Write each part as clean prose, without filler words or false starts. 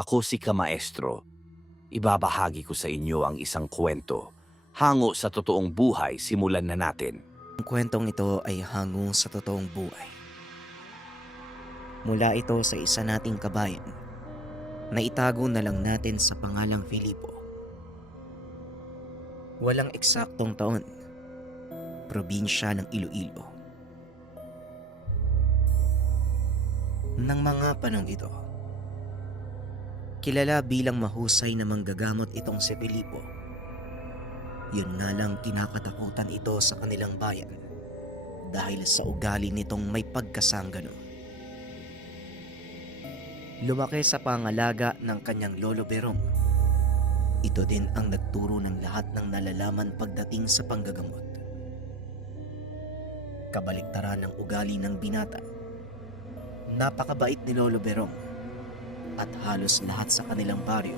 Ako si Kamaestro. Ibabahagi ko sa inyo ang isang kwento. Hango sa totoong buhay, simulan na natin. Ang kwentong ito ay hango sa totoong buhay. Mula ito sa isa nating kabayan na itago na lang natin sa pangalang Filipo. Walang eksaktong taon, probinsya ng Iloilo. Nang mga panahon ito, kilala bilang mahusay na manggagamot itong si Filipo. Yun nga lang kinakatakutan ito sa kanilang bayan dahil sa ugali nitong may pagkasanggano. Lumaki sa pangalaga ng kanyang lolo Berong. Ito din ang nagturo ng lahat ng nalalaman pagdating sa panggagamot. Kabaliktaran ng ugali ng binata. Napakabait ni Lolo Berong at halos lahat sa kanilang baryo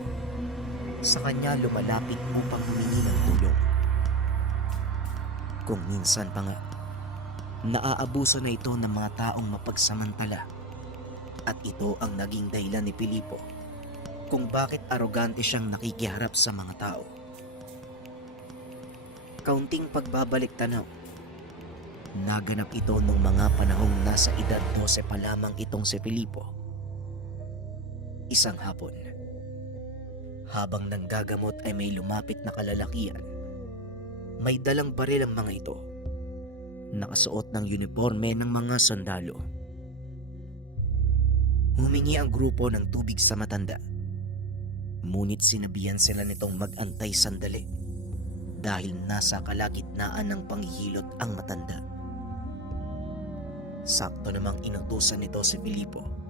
sa kanya lumalapit upang humingi ng tulong. Kung minsan pa nga, naaabuso na ito ng mga taong mapagsamantala at ito ang naging dahilan ni Filipo kung bakit arogante siyang nakikiharap sa mga tao. Kaunting pagbabalik tanaw, naganap ito nung mga panahong nasa edad 12 pa lamang itong si Filipo. Isang hapon, habang nanggagamot ay may lumapit na kalalakihan. May dalang baril ang mga ito. Nakasuot ng uniforme ng mga sundalo. Humingi ang grupo ng tubig sa matanda. Ngunit sinabihan sila nitong mag-antay sandali dahil nasa kalagitnaan ng panghihilot ang matanda. Sakto namang inutusan nito si Filipo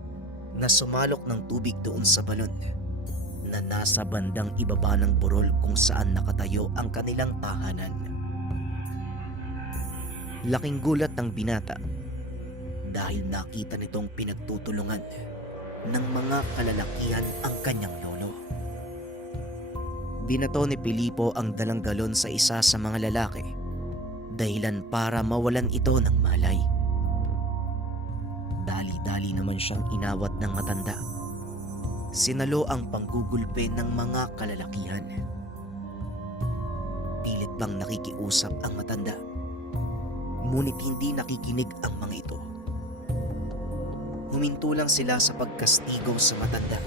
na sumalok ng tubig doon sa balon na nasa bandang ibaba ng burol kung saan nakatayo ang kanilang tahanan. Laking gulat ng binata dahil nakita nitong pinagtutulungan ng mga kalalakihan ang kanyang lolo. Binato ni Filipo ang dalang galon sa isa sa mga lalaki dahilan para mawalan ito ng malay. Dali-dali naman siyang inawat ng matanda. Sinalo ang panggugulpe ng mga kalalakihan. Pilit bang nakikiusap ang matanda, ngunit hindi nakikinig ang mga ito. Huminto lang sila sa pagkastigo sa matanda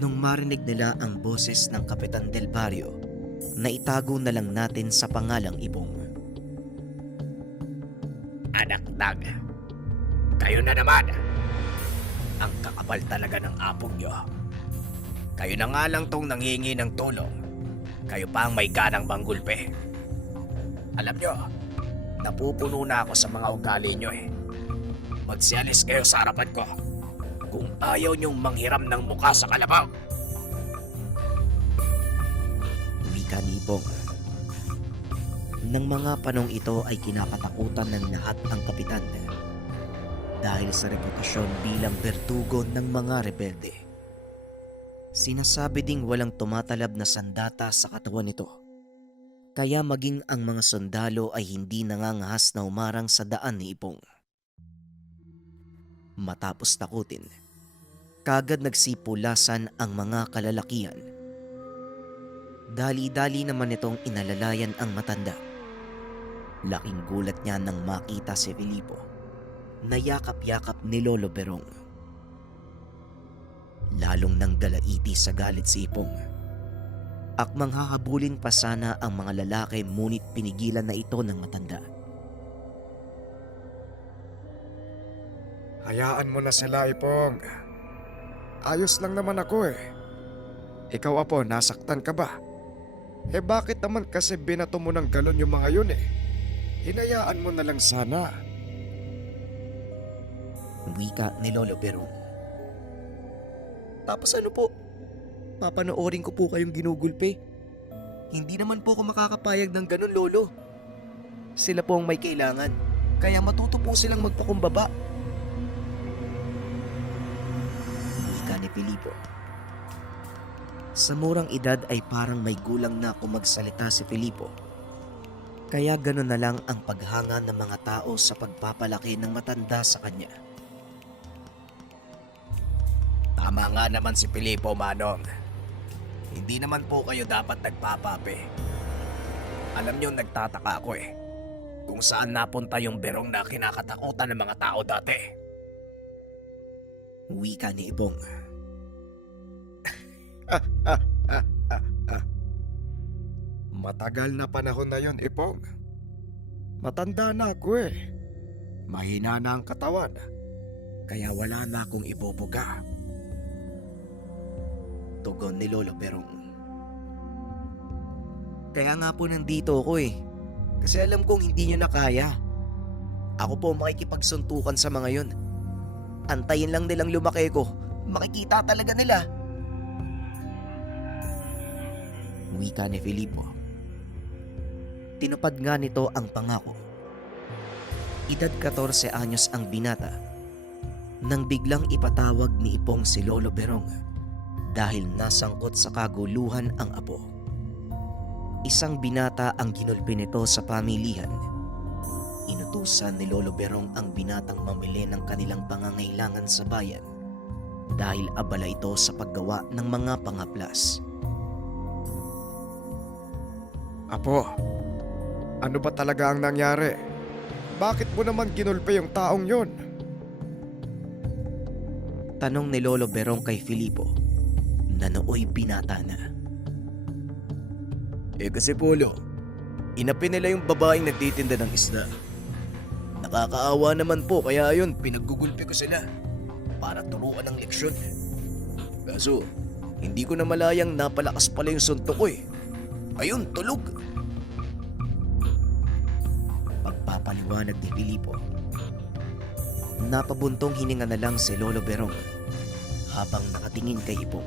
nung marinig nila ang boses ng Kapitan Del Barrio na itago na lang natin sa pangalang Ibong. Anak nag, kayo na naman. Ang kakapal talaga ng apong nyo. Kayo na nga lang tong nanghingi ng tulong. Kayo pa ang may ganang manggulpe. Alam nyo, napupuno na ako sa mga ugali nyo eh. Magsialis kayo sa harapan ko kung ayaw nyong manghiram ng mukha sa kalabaw. Wika ni Ibong. Nang mga panong ito ay kinakatakutan ng lahat ang kapitan dahil sa reputasyon bilang bertugo ng mga rebelde. Sinasabi ding walang tumatalab na sandata sa katawan nito, kaya maging ang mga sundalo ay hindi nangangahas na umarang sa daan ni Ibong. Matapos takutin, kagad nagsipulasan ang mga kalalakihan. Dali-dali naman itong inalalayan ang matanda. Laking gulat niya nang makita si Filipo na yakap-yakap ni Lolo Berong. Lalong nang galaiti sa galit si Ipong. Akmang hahabulin pa sana ang mga lalaki ngunit pinigilan na ito ng matanda. Hayaan mo na sila, Ipong. Ayos lang naman ako eh. Ikaw, Apo, nasaktan ka ba? Eh bakit naman kasi binato mo ng galon yung mga yun eh? Hinayaan mo na lang sana. Wika ni Lolo Berong. Tapos ano po? Papanoorin ko po kayong ginugulpe. Hindi naman po ako makakapayag ng ganun, Lolo. Sila po ang may kailangan, kaya matuto po silang magpakumbaba. Wika ni Filipo. Sa murang edad ay parang may gulang na kung magsalita si Filipo. Kaya gano'n na lang ang paghanga ng mga tao sa pagpapalaki ng matanda sa kanya. Tama nga naman si Filipo, Manong. Hindi naman po kayo dapat nagpapapi. Alam niyo, nagtataka ako kung saan napunta yung berong na kinakatakutan ng mga tao dati. Wika ni Ipong. Matagal na panahon na yon, Ipong. Matanda na ako Mahina na ang katawan. Kaya wala na akong ibubuga. Tugon ni Lolo Berong. Kaya nga po nandito ako Kasi alam kong hindi nyo na kaya. Ako po makikipagsuntukan sa mga yun. Antayin lang nilang lumaki ko. Makikita talaga nila. Wika ni Filipo. Tinupad nga nito ang pangako. Edad 14 anyos ang binata nang biglang ipatawag ni Ipong si Lolo Berong dahil nasangkot sa kaguluhan ang apo. Isang binata ang ginulpi nito sa pamilihan. Inutusan ni Lolo Berong ang binatang mamili ng kanilang pangangailangan sa bayan dahil abala ito sa paggawa ng mga pangaplas. Apo, ano ba talaga ang nangyari? Bakit mo naman ginulpi yung taong yon? Tanong ni Lolo Berong kay Filipo na nooy binata na. Kasi Polo, inapi nila yung babaeng nagtitinda ng isda. Nakakaawa naman po kaya ayun, pinaggugulpi ko sila para turuan ng leksyon. Kaso, hindi ko na malayang napalakas pala yung suntok ko Ayun, tulog. Pagpapaliwanag ni Filipo. Napabuntong hininga na lang si Lolo Berong habang nakatingin kay Ipong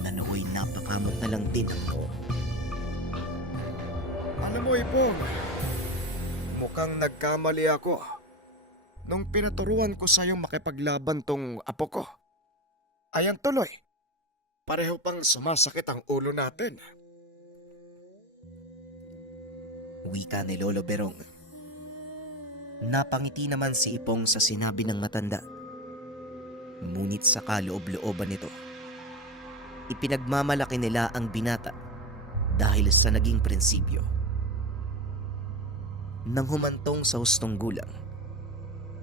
na nooy napakamot na lang din ang noo. Alam mo, Ipong, mukhang nagkamali ako nung pinaturuan ko sa'yo makipaglaban tong apo ko. Ayan tuloy, pareho pang sumasakit ang ulo natin. Wika ni Lolo Berong. Napangiti naman si Ipong sa sinabi ng matanda. Ngunit sa kaloob-looban nito, ipinagmamalaki nila ang binata dahil sa naging prinsipyo. Nang humantong sa hustong gulang,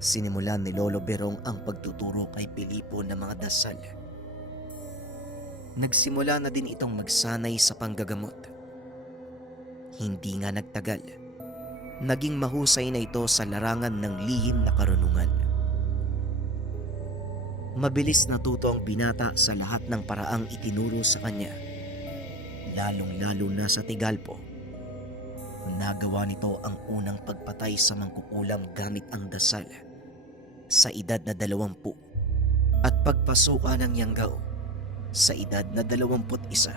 sinimulan ni Lolo Berong ang pagtuturo kay Filipo ng mga dasal. Nagsimula na din itong magsanay sa panggagamot. Hindi nga nagtagal, naging mahusay na ito sa larangan ng lihim na karunungan. Mabilis natuto ang binata sa lahat ng paraang itinuro sa kanya, lalong-lalo na sa Tigalpo. Nagawa nito ang unang pagpatay sa mangkukulam gamit ang dasal sa edad na 20 at pagpasuka ng Yanggao sa edad na 21.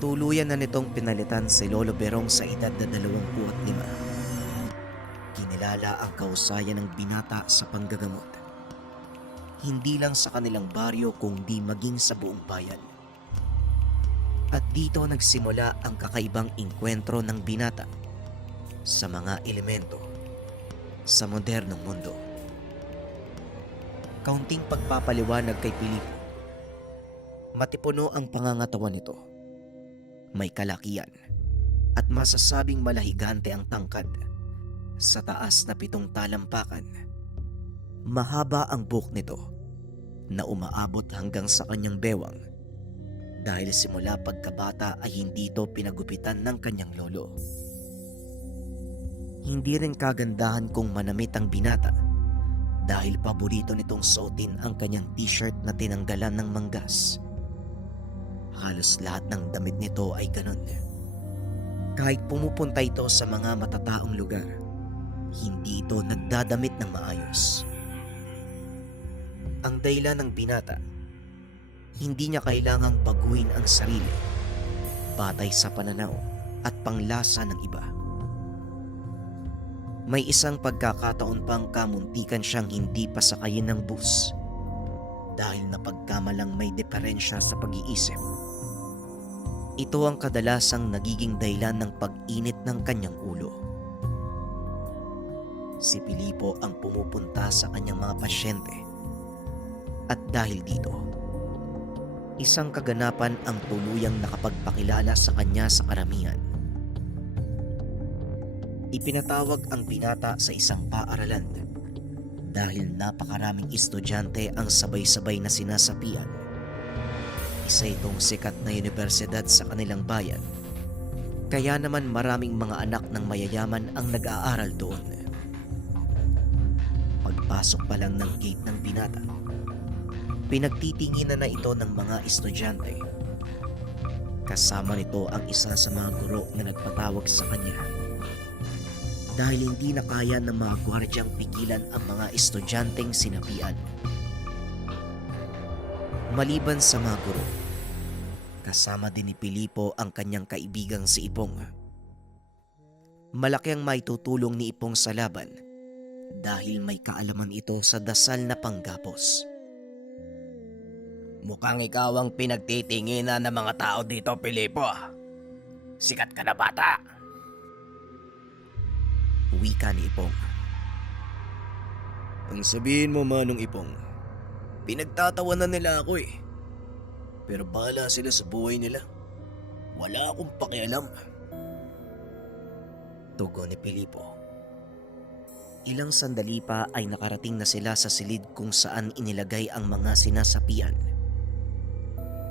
Tuluyan na nitong pinalitan si Lolo Berong sa edad na 25. Kinilala ang kahusayan ng binata sa panggagamot. Hindi lang sa kanilang baryo kundi maging sa buong bayan. At dito nagsimula ang kakaibang engkwentro ng binata sa mga elemento sa modernong mundo. Kaunting pagpapaliwanag kay Filipo. Matipuno ang pangangatawan nito. May kalakian at masasabing malahigante ang tangkad sa taas na 7 talampakan. Mahaba ang buhok nito na umaabot hanggang sa kanyang bewang dahil simula pagkabata ay hindi ito pinagupitan ng kanyang lolo. Hindi rin kagandahan kung manamit ang binata dahil paborito nitong suotin ang kanyang t-shirt na tinanggalan ng manggas. Halos lahat ng damit nito ay ganun. Kahit pumupunta ito sa mga matataong lugar, hindi ito nagdadamit ng maayos. Ang dahilan ng binata, hindi niya kailangang baguhin ang sarili batay sa pananaw at panglasa ng iba. May isang pagkakataon pang kamuntikan siyang hindi pasakayin ng bus dahil napagkamalang may diferensya sa pag-iisip. Ito ang kadalasang nagiging dahilan ng pag-init ng kanyang ulo. Si Filipo ang pumupunta sa kanyang mga pasyente At dahil dito, isang kaganapan ang tuluyang nakapagpakilala sa kanya sa karamihan. Ipinatawag ang binata sa isang paaralan dahil napakaraming estudyante ang sabay-sabay na sinasapian. Isa itong sikat na universidad sa kanilang bayan. Kaya naman maraming mga anak ng mayayaman ang nag-aaral doon. Pagpasok pa lang ng gate ng binata, pinagtitinginan na ito ng mga estudyante. Kasama nito ang isa sa mga guro na nagpatawag sa kanya. Dahil hindi na kaya ng mga gwardyang pigilan ang mga estudyanteng sinapian. Maliban sa mga guro, kasama din ni Pilipo ang kanyang kaibigang si Ipong. Malaki ang maitutulong ni Ipong sa laban dahil may kaalaman ito sa dasal na panggapos. Mukhang ikaw ang pinagtitinginan ng mga tao dito, Pilipo. Sikat ka na bata. Wika ni Ipong. Ang sabihin mo, Manong Ipong, pinagtatawanan nila ako eh. Pero bahala sila sa buhay nila. Wala akong pakialam. Tugon ni Pilipo. Ilang sandali pa ay nakarating na sila sa silid kung saan inilagay ang mga sinasapian.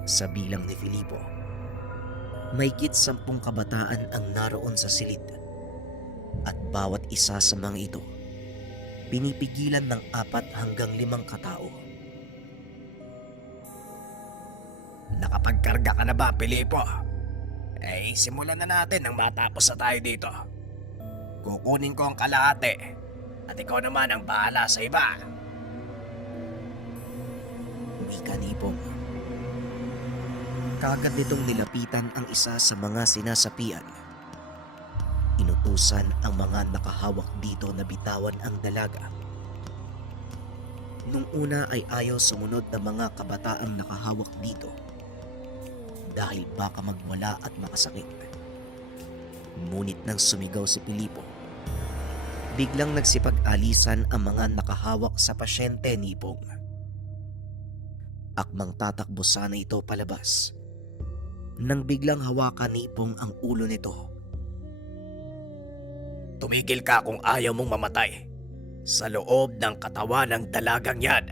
Sa bilang ni Pilipo, mahigit 10 kabataan ang naroon sa silid. At bawat isa sa mga ito, pinipigilan ng 4 hanggang 5 katao. Nakapagkarga ka na ba, Pilipo? Eh, simulan na natin nang matapos na tayo dito. Kukunin ko ang kalahati at ikaw naman ang bahala sa iba. Wika ni Ipong. Kaagad nitong nilapitan ang isa sa mga sinasapian. Inutusan ang mga nakahawak dito na bitawan ang dalaga. Nung una ay ayaw sumunod ng mga kabataang nakahawak dito dahil baka magwala at makasakit. Ngunit nang sumigaw si Pilipo, biglang nagsipag-alisan ang mga nakahawak sa pasyente ni Ipong. Akmang tatakbo sana ito palabas nang biglang hawakan ni Ipong ang ulo nito. Tumigil ka kung ayaw mong mamatay sa loob ng katawan ng dalagang yan.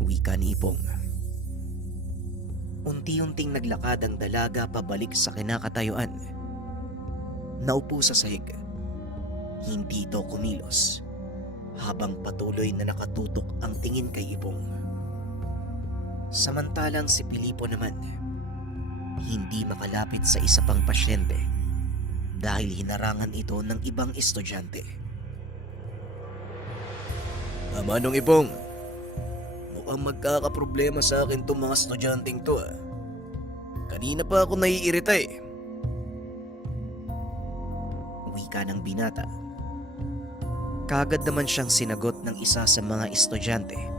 Wika ni Ipong. Unti-unting naglakad ang dalaga pabalik sa kinakatayuan. Naupo sa sahig. Hindi ito kumilos habang patuloy na nakatutok ang tingin kay Ipong. Samantalang si Pilipo naman hindi makalapit sa isa pang pasyente dahil hinarangan ito ng ibang estudyante. Manong Ipong, mukhang magkakaproblema sa akin tong mga estudyanteng to ah. Kanina pa ako naiirita eh. Wika ng binata. Kaagad naman siyang sinagot ng isa sa mga estudyante.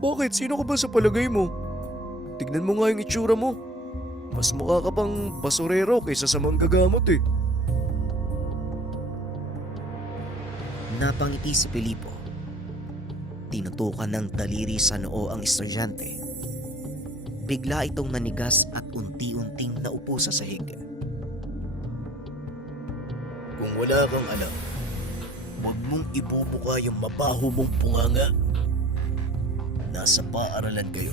Bakit? Sino ka ba sa palagay mo? Tignan mo nga yung itsura mo. Mas mukha ka pang basurero kaysa sa manggagamot eh. Napangiti si Pilipo. Tinutukan ng daliri sa noo ang estudyante. Bigla itong nanigas at unti-unting naupo sa sahig. Kung wala kang alam, huwag mong ibubuka yung mabaho mong punganga. Nasa paaralan kayo,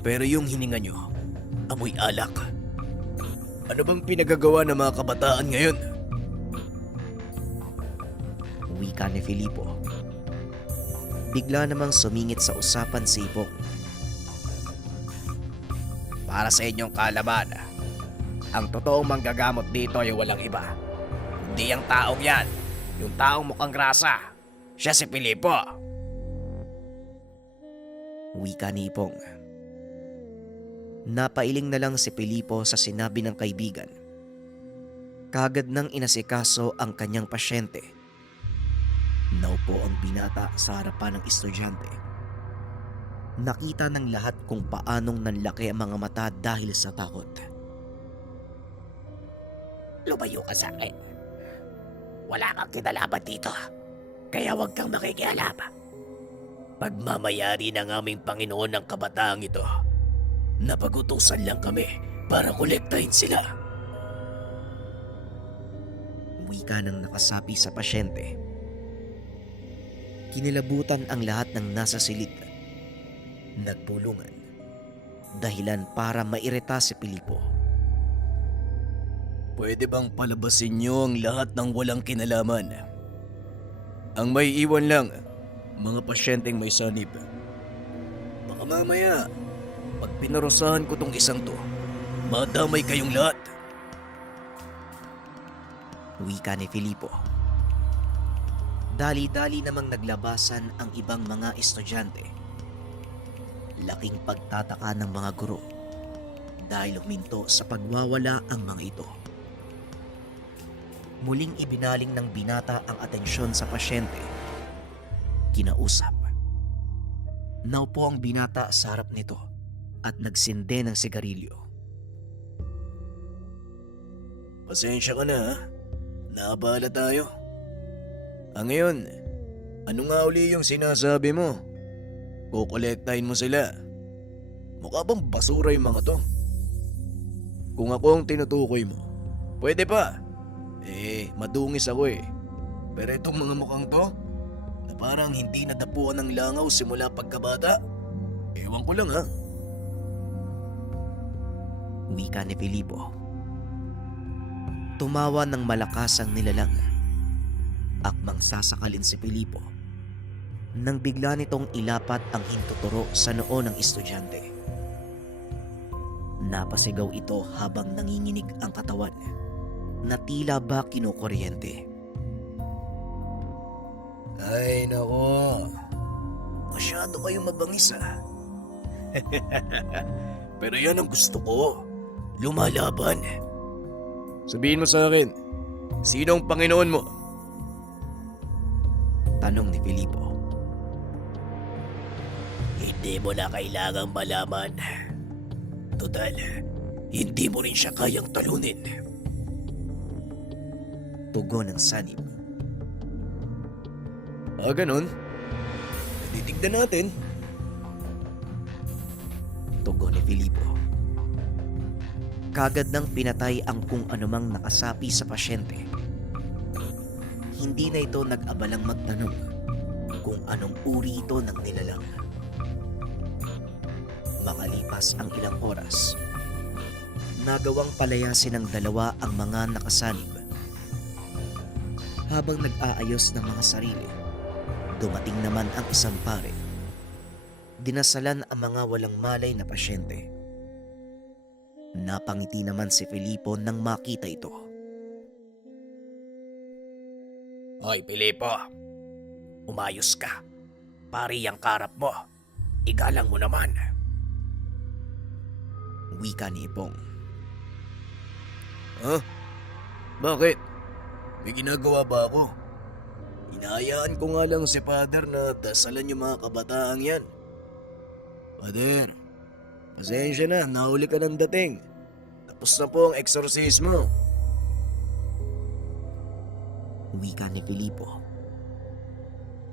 pero yung hininga nyo, amoy alak. Ano bang pinagagawa ng mga kabataan ngayon? Wika ni Pilipo. Bigla namang sumingit sa usapan si Ipong. Para sa inyong kaalaman, ang totoong manggagamot dito ay walang iba. Hindi ang taong yan, yung taong mukhang grasa. Siya si Pilipo. Wika ni Ipong. Napailing na lang si Pilipo sa sinabi ng kaibigan. Kaagad nang inasikaso ang kanyang pasyente. Naupo ang binata sa harapan ng estudyante. Nakita ng lahat kung paanong nanlaki ang mga mata dahil sa takot. Lumayo ka sa akin. Wala kang kinalaman dito. Kaya huwag kang makikialam. Pagmamayari ng aming Panginoon ng kabataang ito. Napagutusan lang kami para kolektahin sila. Wika ng nakasapi sa pasyente. Kinilabutan ang lahat ng nasa silid. Nagpulungan. Dahilan para mairita si Filipo. Pwede bang palabasin niyo ang lahat ng walang kinalaman? Ang may iwan lang, mga pasyenteng may sanib. Baka mamaya, pag pinarusahan ko tong isang to, madamay kayong lahat. Wika ni Filipo. Dali-dali namang naglabasan ang ibang mga estudyante. Laking pagtataka ng mga guro dahil huminto sa pagwawala ang mga ito. Muling ibinaling ng binata ang atensyon sa pasyente. Kinausap. Naupo ang binata sa harap nito at nagsinde ng sigarilyo. Pasensya ka na ha. Naabala tayo. Ngayon, ano nga uli yung sinasabi mo? Kukolektahin mo sila. Mukha bang basura yung mga to? Kung ako ang tinutukoy mo, pwede pa. Madungis ako eh. Pero itong mga mukhang to, na parang hindi nadapuan ng langaw simula pagkabata, ewan ko lang ha. Wika ni Filipo. Tumawa ng malakas ang nilalang. Akmang sasakalin si Filipo nang bigla nitong ilapat ang hintuturo sa noo ng estudyante. Napasigaw ito habang nanginginig ang katawan na tila ba kinukuryente. Ay nako, masyado kayong mabangis ah. Pero yan ang gusto ko, lumalaban. Sabihin mo sa akin, sino ang Panginoon mo? Tanong ni Filipo. Hindi mo na kailangang malaman. Total, hindi mo rin siya kayang talunin. Tugon ng sanib. Ganon. Titignan natin. Tugon ni Filipo. Kagad nang pinatay ang kung anumang nakasapi sa pasyente. Hindi na ito nag-abalang magtanong kung anong uri ito ng nilalang. Makalipas ang ilang oras, nagawang palayasin ng dalawa ang mga nakasanib. Habang nag-aayos ng mga sarili, dumating naman ang isang pare. Dinasalan ang mga walang malay na pasyente. Napangiti naman si Filipo nang makita ito. Hoy, Filipo. Umayos ka. Pari ang karap mo. Igalang mo naman. Wika ni Ipong. Bakit? May ginagawa ba ako? Hinahayaan ko nga lang si Father na dasalan yung mga kabataang yan. Father, pasensya na, nahuli ka ng dating. Tapos na po ang eksorsismo. Wika ni Filipo.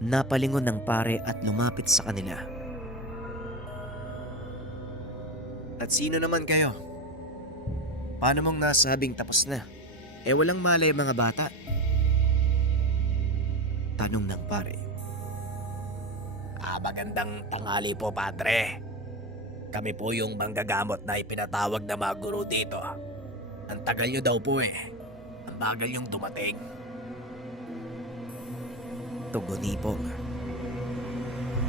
Napalingon ng pare at lumapit sa kanila. At sino naman kayo? Paano mong nasabing tapos na? Walang malay mga bata. Tanong ng pare. Magandang tanghali po, Padre. Kami po yung manggagamot na ipinatawag na mga guro dito. Ang tagal nyo daw po eh. Ang bagal yung dumating. Tugon ni Ipong.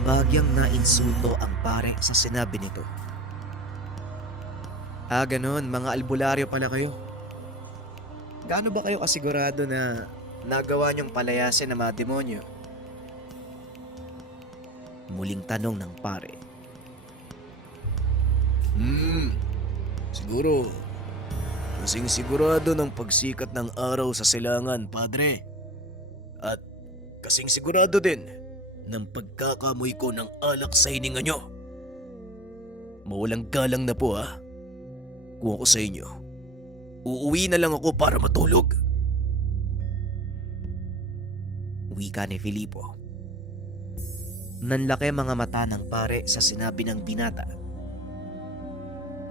Bagyang nainsulto ang pare sa sinabi nito. Ganon, mga albularyo pala kayo. Gaano ba kayo kasigurado na nagawa niyong palayasin ng mga demonyo? Muling tanong ng pare. Siguro. Kasing sigurado ng pagsikat ng araw sa silangan, Padre. At kasing sigurado din ng pagkakamoy ko ng alak sa hininga nyo. Mawalang galang na po ha. Kung ako sa inyo, uuwi na lang ako para matulog. Wika ni Filipo. Nanlaki mga mata ng pare sa sinabi ng binata.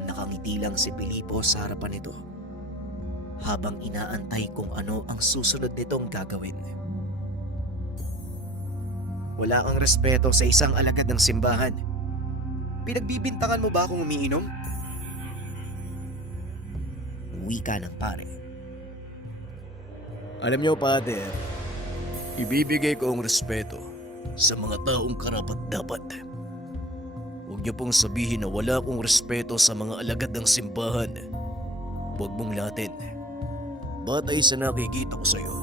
Nakangiti lang si Filipo sa harapan nito habang inaantay kung ano ang susunod nitong gagawin. Wala kang respeto sa isang alagad ng simbahan. Pinagbibintangan mo ba akong umiinom? Wika ng pare. Alam niyo, Father, ibibigay ko ang respeto sa mga taong karapat-dapat. Huwag niyo pong sabihin na wala akong respeto sa mga alagad ng simbahan. Huwag mong latin. Batay sa nakikita ko sa'yo,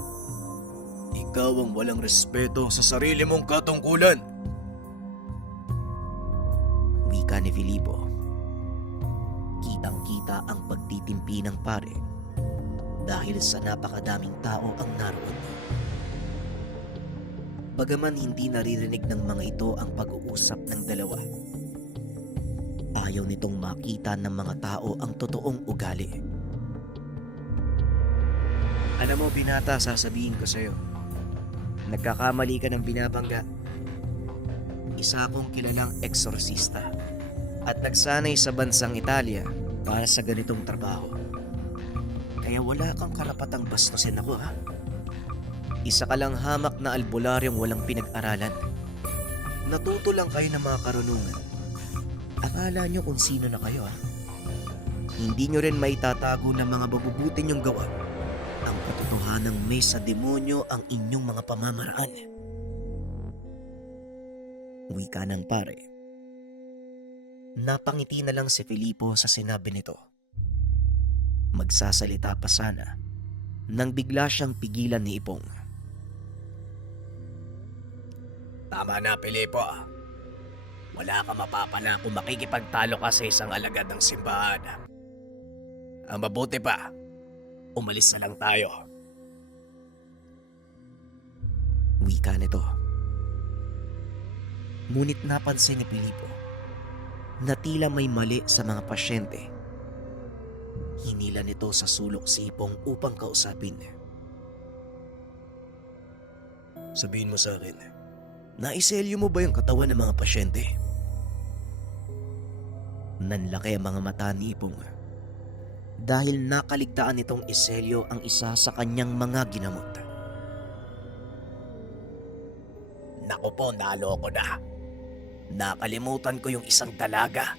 ikaw ang walang respeto sa sarili mong katungkulan. Wika ni Filipo. Kitang-kita ang pagtitimpi ng pare dahil sa napakadaming tao ang naroon. Bagaman hindi naririnig ng mga ito ang pag-uusap ng dalawa, ayaw nitong makita ng mga tao ang totoong ugali. Alam mo, binata, sasabihin ko sa'yo, nagkakamali ka ng binabangga. Isa akong kilalang eksorsista at nagsanay sa bansang Italia para sa ganitong trabaho. Kaya wala kang karapatang bastusin ako, ha? Isa ka lang hamak na albularyong walang pinag-aralan. Natuto lang kayo ng mga karunungan. Akala nyo kung sino na kayo, ha? Hindi nyo rin maitatago ng mga mabubuti nyong gawa ang katotohanang may sa demonyo ang inyong mga pamamaraan. Wika ng pare. Napangiti na lang si Filipo sa sinabi nito. Magsasalita pa sana nang bigla siyang pigilan ni Ipong. Tama na, Filipo. Wala ka mapapala kung makikipagtalo ka sa isang alagad ng simbahan. Ang mabuti pa, umalis na lang tayo. Wika nito. Ngunit napansin ni Filipo na tila may mali sa mga pasyente. Hinila nito sa sulok si Ipong upang kausapin. Sabihin mo sa akin, Naiselyo mo ba yung katawan ng mga pasyente? Nanlaki ang mga mata ni Ipong dahil nakaligtaan nitong iselyo ang isa sa kanyang mga ginamot. naku po, naloko na. Nakalimutan ko yung isang dalaga.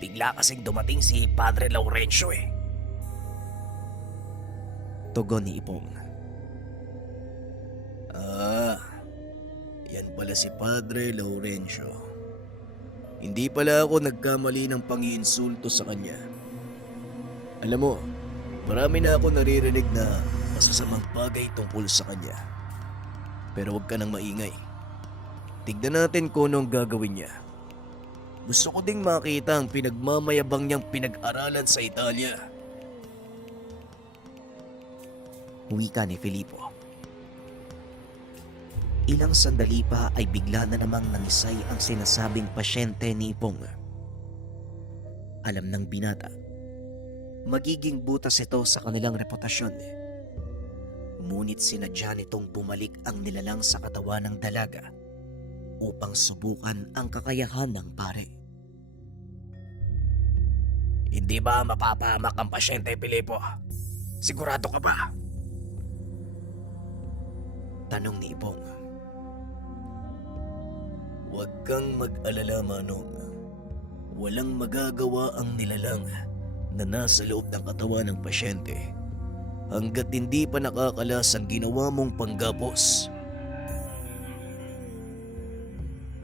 Bigla kasing dumating si Padre Laurencio eh. Tugon ni Ipong. Yan pala si Padre Laurencio. Hindi pala ako nagkamali ng pangiinsulto sa kanya. Alam mo, marami na ako naririnig na masasamang bagay tungkol sa kanya. Pero huwag ka nang maingay. Tignan natin kung anong gagawin niya. Gusto ko ding makita ang pinagmamayabang niyang pinag-aralan sa Italia. Wika ni Filipo. Ilang sandali pa ay bigla na namang nangisay ang sinasabing pasyente ni Ipong. Alam ng binata, magiging butas ito sa kanilang reputasyon. Ngunit sinadya nitong bumalik ang nilalang sa katawan ng dalaga upang subukan ang kakayahan ng pare. Hindi ba mapapahamak ang pasyente, Filipo? Sigurado ka ba? Tanong ni Ipong. Huwag kang mag-alala, Manong. Walang magagawa ang nilalang na nasa loob ng katawan ng pasyente hanggat hindi pa nakakalas ang ginawa mong panggapos.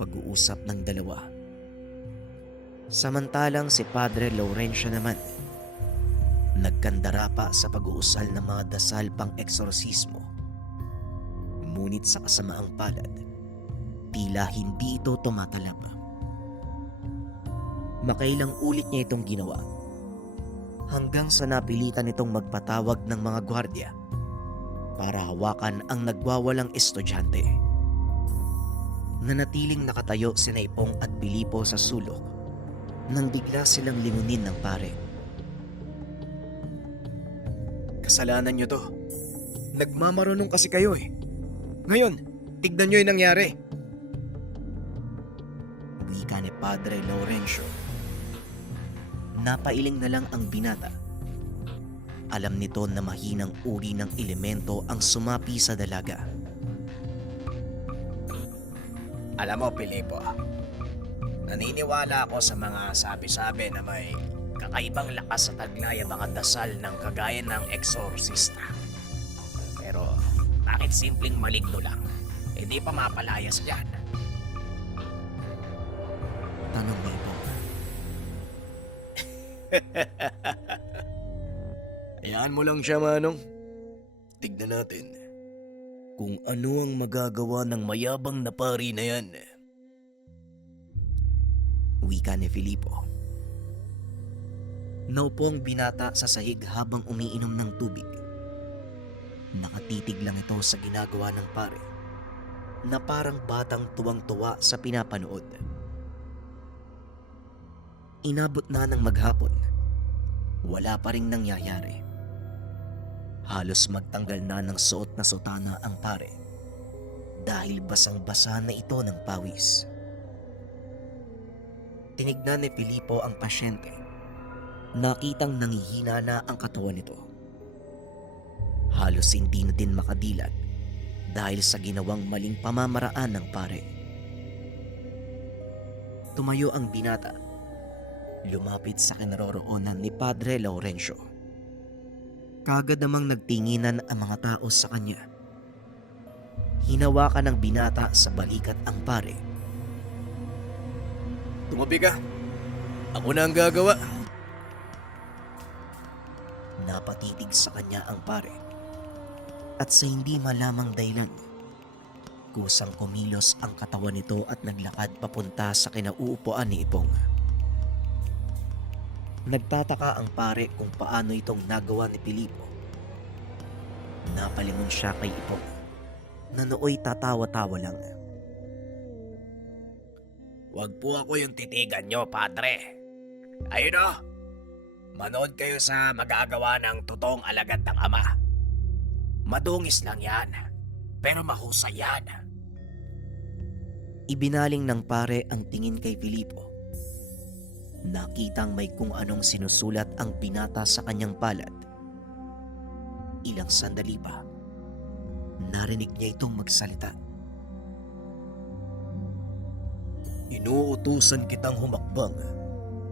Pag-uusap ng dalawa. Samantalang si Padre Laurencio naman, nagkandara pa sa pag-uusal ng mga dasal pang eksorsismo. Ngunit sa kasamaang palad, tila hindi ito tumatalab. Makailang ulit niya itong ginawa hanggang sa napilitan itong magpatawag ng mga gwardya para hawakan ang nagwawalang estudyante. Nanatiling nakatayo sina Ipong at Filipo sa sulok nang bigla silang lingunin ng pare. Kasalanan niyo to. Nagmamarunong kasi kayo eh. Ngayon, Tignan nyo yung nangyari. Wika ni Padre Laurencio. Napailing na lang ang binata. Alam nito na mahinang uri ng elemento ang sumapi sa dalaga. Alam mo, Pilipo, naniniwala ako sa mga sabi-sabi na may kakaibang lakas sa taglay ang mga dasal ng kagaya ng eksorsista. Pero bakit simpleng maligno lang, hindi pa mapalayas dyan? Tanong ni Ipong. Hayaan mo lang siya, Manong. Tignan natin kung ano ang magagawa ng mayabang na pari na yan. Wika ni Filipo. Naupo ang binata sa sahig habang umiinom ng tubig. Nakatitig lang ito sa ginagawa ng pare na parang batang tuwang-tuwa sa pinapanood. Inabot na ng maghapon. Wala pa ring nangyayari. Halos magtanggal na ng suot na sotana ang pare dahil basang-basa na ito ng pawis. Tinignan ni Filipo ang pasyente. Nakitang nangihina na ang katawan nito. Halos hindi na din makadilat dahil sa ginawang maling pamamaraan ng pare. Tumayo ang binata. Lumapit sa kinaroroonan ni Padre Laurencio. Kagad namang nagtinginan ang mga tao sa kanya. Hinawakan ng binata sa balikat ang pare. Tumabi ka. Ako na ang gagawa. Napatitig sa kanya ang pare. At sa hindi malamang dahilan, kusang kumilos ang katawan nito at naglakad papunta sa kinauupuan ni Ipong. Nagtataka ang pare kung paano itong nagawa ni Filipo. Napalingon siya kay Ipong na nooy tatawa-tawa lang. Huwag po ako yung titigan nyo, Padre. Ayun o. Manood kayo sa magagawa ng totoong alagad ng ama. Madungis lang yan, pero mahusay yan. Ibinaling ng pare ang tingin kay Filipo. Nakitang may kung anong sinusulat ang binata sa kanyang palad. Ilang sandali pa, narinig niya itong magsalita. Inuutusan kitang humakbang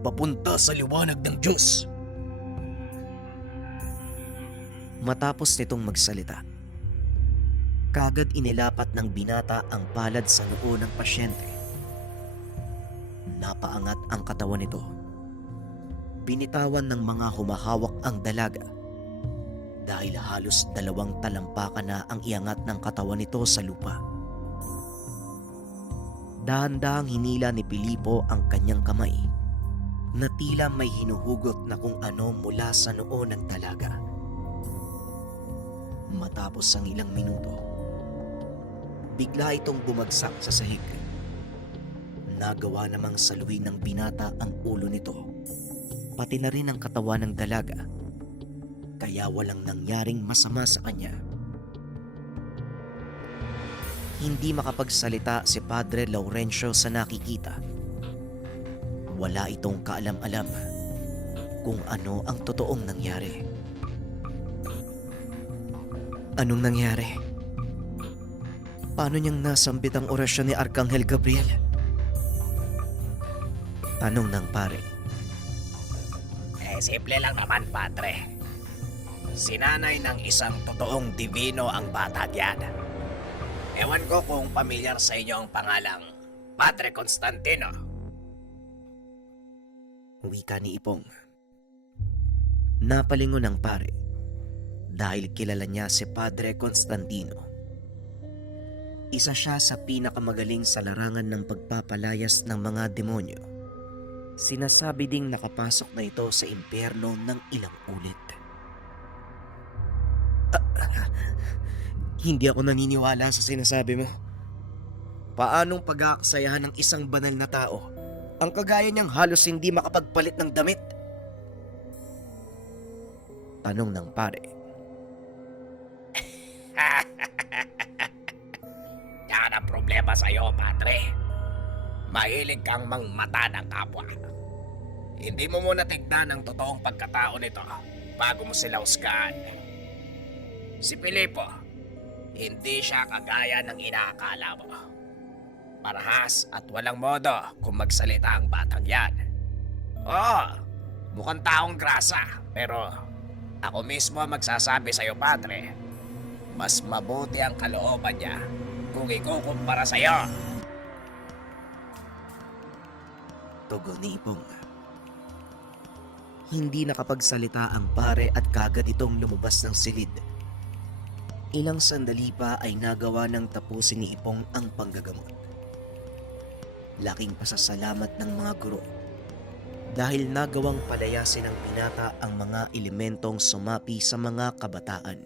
papunta sa liwanag ng Diyos. Matapos nitong magsalita, kagad inilapat ng binata ang palad sa noo ng pasyente. Napaangat ang katawan nito. Binitawan ng mga humahawak ang dalaga dahil halos 2 talampakan na ang iangat ng katawan nito sa lupa. Dahan-dahang hinila ni Filipo ang kanyang kamay na tila may hinuhugot na kung ano mula sa noo ng dalaga. Matapos ang ilang minuto, bigla itong bumagsak sa sahig. Nagawa namang saluhin ng binata ang ulo nito, pati na rin ang katawan ng dalaga, kaya walang nangyaring masama sa kanya. Hindi makapagsalita si Padre Laurencio sa nakikita. Wala itong kaalam-alam kung ano ang totoong nangyari. Anong nangyari? Paano niyang nasambit ang orasyon ni Arkanghel Gabriel? Tanong ng pare. Simple lang naman, Padre. Sinanay ng isang totoong divino ang batag yan. Ewan ko kung pamilyar sa inyo ang pangalang Padre Constantino. Wika ni Ipong. Napalingon ang pare dahil kilala niya si Padre Constantino. Isa siya sa pinakamagaling sa larangan ng pagpapalayas ng mga demonyo. Sinasabi ding nakapasok na ito sa impyerno ng ilang ulit. Hindi ako naniniwala sa sinasabi mo. Paanong pag-aaksayahan ng isang banal na tao ang kagaya niyang halos hindi makapagpalit ng damit? Tanong ng pare. Yan problema sa'yo, Padre. Mahilig kang mangmata ng kapwa. Hindi mo muna tignan ang totoong pagkatao nito bago mo sila husgahan. Si Filipo, hindi siya kagaya ng inaakala mo. Marahas at walang modo kung magsalita ang batang yan. Oo, mukhang taong grasa, pero ako mismo ang magsasabi sa'yo, Padre. Mas mabuti ang kalooban niya kung ikukumpara sa'yo. Tugon ni Ipong. Hindi nakapagsalita ang pare at kagad itong lumabas ng silid. Ilang sandali pa ay nagawa ng tapusin ni Ipong ang panggagamot. Laking pasasalamat ng mga guro dahil nagawang palayasin ng binata ang mga elementong sumapi sa mga kabataan.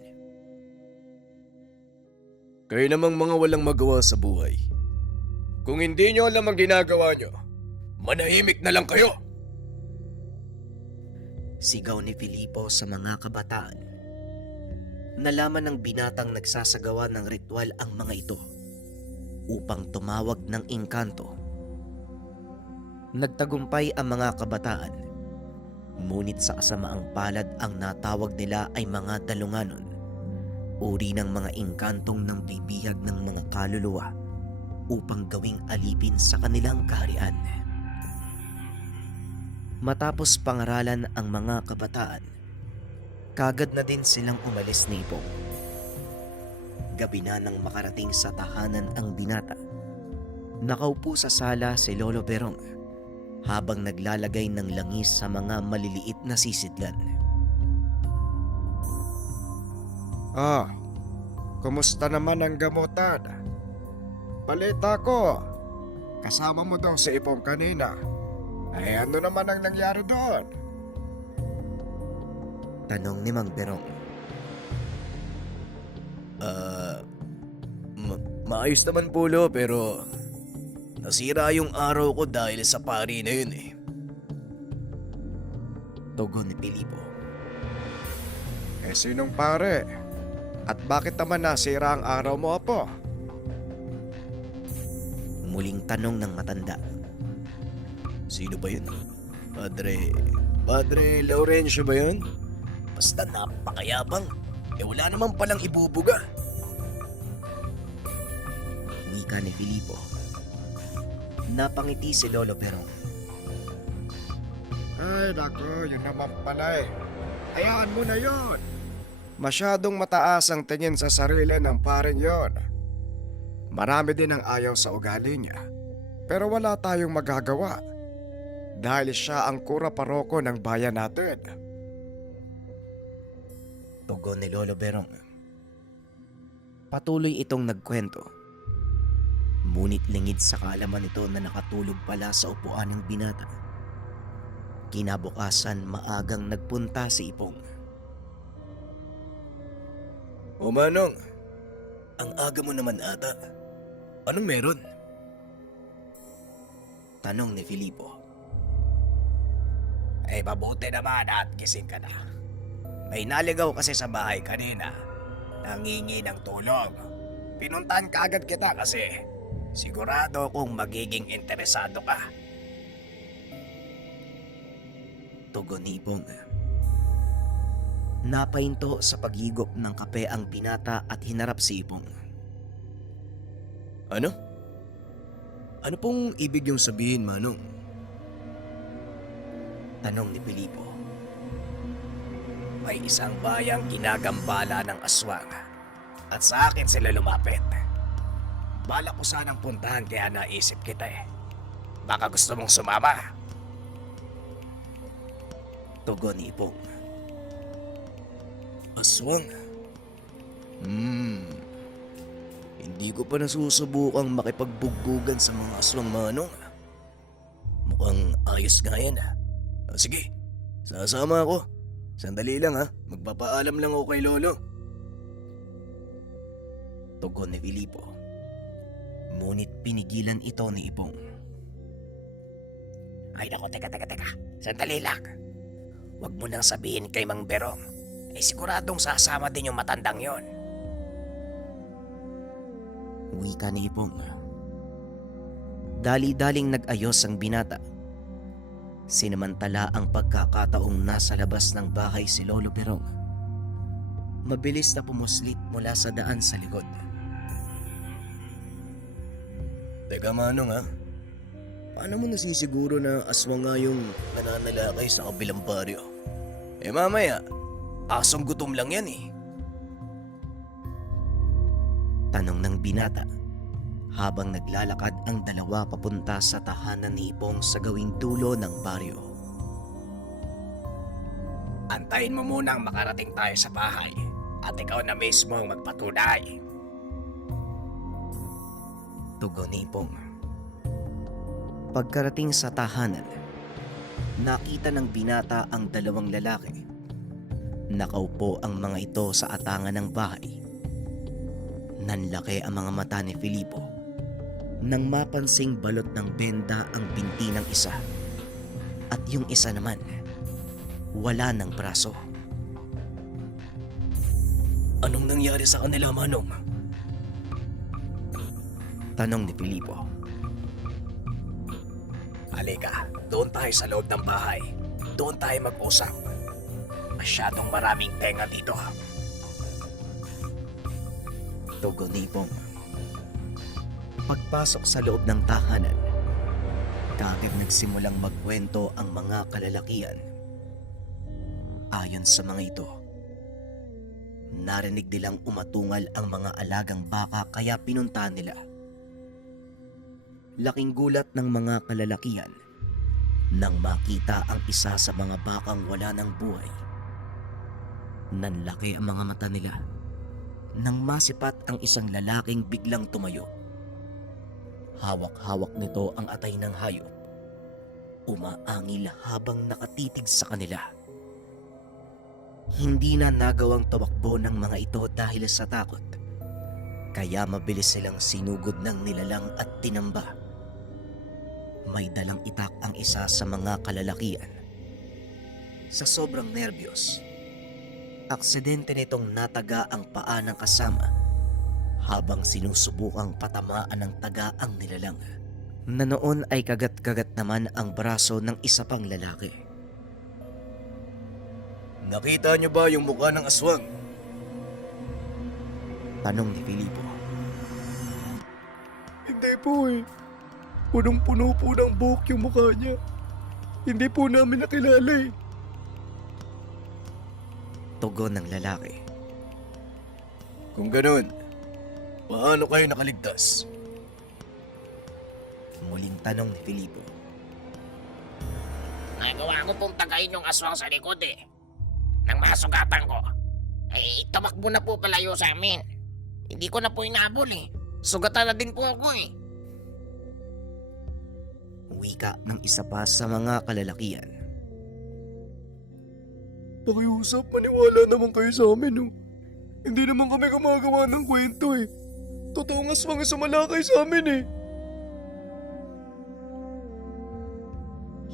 Kayo namang mga walang magawa sa buhay. Kung hindi nyo alam ang ginagawa nyo, manahimik na lang kayo. Sigaw ni Filipo sa mga kabataan. Nalaman ng binatang nagsasagawa ng ritual ang mga ito upang tumawag ng engkanto. Nagtagumpay ang mga kabataan, ngunit sa kasamaang palad ang natawag nila ay mga dalunganon, uri ng mga engkantong nang bibihag ng mga kaluluwa upang gawing alipin sa kanilang kaharian. Matapos pangaralan ang mga kabataan, kagad na din silang umalis ni Ipong. Gabi na nang makarating sa tahanan ang binata. Nakaupo sa sala si Lolo Berong habang naglalagay ng langis sa mga maliliit na sisidlan. Kumusta naman ang gamutan? Balita ko, kasama mo daw si Ipong kanina. Ay ano naman ang nangyari doon? Tanong ni Mang Berong. Maayos naman po, Lo, pero nasira yung araw ko dahil sa pari na yun eh. Tugon ni Filipo. Sinong pare? At bakit naman nasira ang araw mo, Apo? Muling tanong ng matanda. Sino ba yun? Padre Laurencio ba yun? Basta napakayabang. Wala naman palang ibubuga. Wika ni Filipo. Napangiti si Lolo Berong. Ay, nako, yun naman pala eh. Hayaan mo na yon. Masyadong mataas ang tingin sa sarili ng paring yon. Marami din ang ayaw sa ugali niya. Pero wala tayong magagawa. Dahil siya ang kura paroko ng bayan natin. Tugon ni Lolo Berong. Patuloy itong nagkwento. Ngunit lingid sa kaalaman nito na nakatulog pala sa upuan ng binata. Kinabukasan maagang nagpunta si Ipong. O Manong, ang aga mo naman ata. Anong meron? Tanong ni Filipo. Mabuti naman at gising ka na. May naligaw kasi sa bahay kanina. Nangingi ng tulong. Pinuntahan kaagad kita kasi sigurado kung magiging interesado ka. Tugon ni Ipong. Napahinto sa paghigop ng kape ang binata at hinarap si Ipong. Ano? Ano pong ibig yung sabihin, Manong? Tanong ni Filipo. May isang bayang ginagambala ng aswang at sa akin sila lumapit. Balak ko sanang puntahan kaya naisip kita eh. Baka gusto mong sumama. Tugon ni Ipong. Aswang? Hindi ko pa nasusubukang makipagbugbugan sa mga aswang, Manong. Mukhang ayos nga yan. Sige, sasama ako. Sandali lang ha, magpapaalam lang ako kay Lolo. Tugon ni Filipo. Ngunit pinigilan ito ni Ipong. Ay nako, teka. Sandali lang. Huwag mo nang sabihin kay Mang Berong. Siguradong sasama din yung matandang yon. Wika ni Ipong. Dali-daling nag-ayos ang binata. Sinamantala ang pagkakataong nasa labas ng bahay si Lolo Berong. Mabilis na pumuslit mula sa daan sa likod. Teka Manong ha, paano mo nasisiguro na aswang nga yung nananalakay sa kabilang baryo? Eh mamaya, asong gutom lang yan eh. Tanong ng binata habang naglalakad ang dalawa papunta sa tahanan ni Ipong sa gawing dulo ng baryo. Antayin mo munang makarating tayo sa bahay at ikaw na mismo ang magpatunay. Tugon ni Ipong. Pagkarating sa tahanan, nakita ng binata ang dalawang lalaki. Nakaupo ang mga ito sa atangan ng bahay. Nanlaki ang mga mata ni Filipo nang mapansing balot ng benda ang binti ng isa. At yung isa naman, wala ng braso. Anong nangyari sa kanila, Manong? Tanong ni Filipo. Halika, doon tayo sa loob ng bahay. Doon tayo mag-usap. Masyadong maraming tenga dito. Tugon ni Ipong. Pagpasok sa loob ng tahanan, kagad nagsimulang magkwento ang mga kalalakian. Ayon sa mga ito, narinig nilang umatungal ang mga alagang baka kaya pinuntahan nila. Laking gulat ng mga kalalakian nang makita ang isa sa mga bakang wala ng buhay. Nanlaki ang mga mata nila nang masipat ang isang lalaking biglang tumayo. Hawak-hawak nito ang atay ng hayop. Umaangil habang nakatitig sa kanila. Hindi na nagawang tumakbo ng mga ito dahil sa takot. Kaya mabilis silang sinugod ng nilalang at tinamba. May dalang itak ang isa sa mga kalalakian. Sa sobrang nerbiyos, aksidente nitong nataga ang paa ng kasama habang sinusubukang patamaan ng taga ang nilalang, na noon ay kagat-kagat naman ang braso ng isa pang lalaki. Nakita niyo ba yung mukha ng aswang? Tanong ni Filipo. Hindi po eh. Punong-puno po ng buhok yung mukha niya. Hindi po namin nakilala eh. Tugon ng lalaki. Kung ganun, paano kayo nakaligtas? Muling tanong ni Filipo. Nagawa ko pong tagayin yung aswang sa likod eh. Nang masugatan ko, tumakbo na po palayo sa amin. Hindi ko na po inabol eh. Sugatan na din po ako eh. Wika ng isa pa sa mga kalalakian. Pakiusap, maniwala naman kayo sa amin oh. Hindi naman kami gumagawa ng kwento eh. Totoong aswang sa malakay sa amin eh.